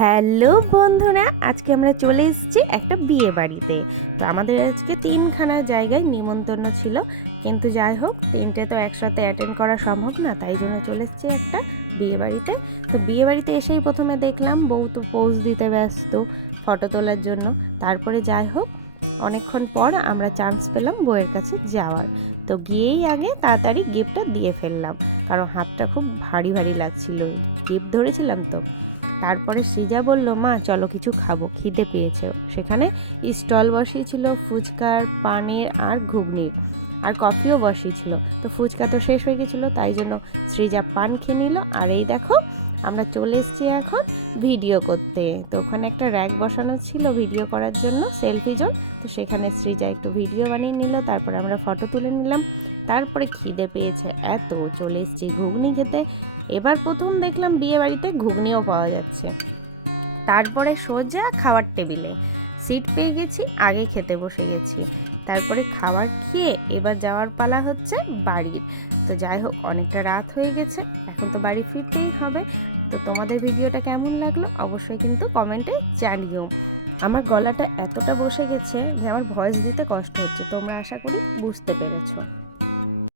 Hello বন্ধুরা, আজকে আমরা চলে এসেছি একটা বিয়ে বাড়িতে। তো আমাদের আজকে 3খানা জায়গায় নিমন্ত্রণ ছিল, কিন্তু যাই হোক 3টে তো একসাথে অ্যাটেন্ড করা সম্ভব না, তাই জন্য চলে এসেছি একটা বিয়ে বাড়িতে। তো বিয়ে বাড়িতে এসেই প্রথমে দেখলাম বউ তো পোজ দিতে ব্যস্ত ফটো তোলার জন্য। তারপরে যাই হোক অনেকক্ষণ পর আমরা চান্স পেলাম বউয়ের কাছে যাওয়ার। তো গিয়েই আগে তাড়াতাড়ি গিফটটা দিয়ে ফেললাম, কারণ হাতটা খুব ভারী ভারী লাগছিল, গিফট ধরেছিলাম তো। তারপরে সৃজা বলল, মা চলো কিছু খাবো, খিদে পেয়েছে। সেখানে স্টল বসিয়েছিল ফুচকার, পানের আর ঘুগনির, আর কফিও বসিয়েছিল। তো ফুচকা তো শেষ হয়ে গেছিলো, তাই জন্য সৃজা পান খেয়ে নিল। আর এই দেখো আমরা চলে এসেছি এখন ভিডিও করতে। তো ওখানে একটা র্যাক বসানো ছিল ভিডিও করার জন্য, সেলফি জোন। তো সেখানে সৃজা একটু ভিডিও বানিয়ে নিল, তারপরে আমরা ফটো তুলে নিলাম। তারপরে খিদে পেয়েছে এত, চলে এসেছি ঘুগনি খেতে। এবার প্রথম দেখলাম বিয়ে বাড়িতে ঘুগনিও পাওয়া যাচ্ছে। তারপরে সোজা খাওয়ার টেবিলে সিট পেয়ে গেছি, আগে খেতে বসে গেছি। তারপরে খাবার খেয়ে এবার যাওয়ার পালা হচ্ছে বাড়ির। তো যাই হোক অনেকটা রাত হয়ে গেছে, এখন তো বাড়ি ফিরতেই হবে। তো তোমাদের ভিডিওটা কেমন লাগলো অবশ্যই কিন্তু কমেন্টে জানিও। আমার গলাটা এতটা বসে গেছে যে আমার ভয়েস দিতে কষ্ট হচ্ছে, তোমরা আশা করি বুঝতে পেরেছো।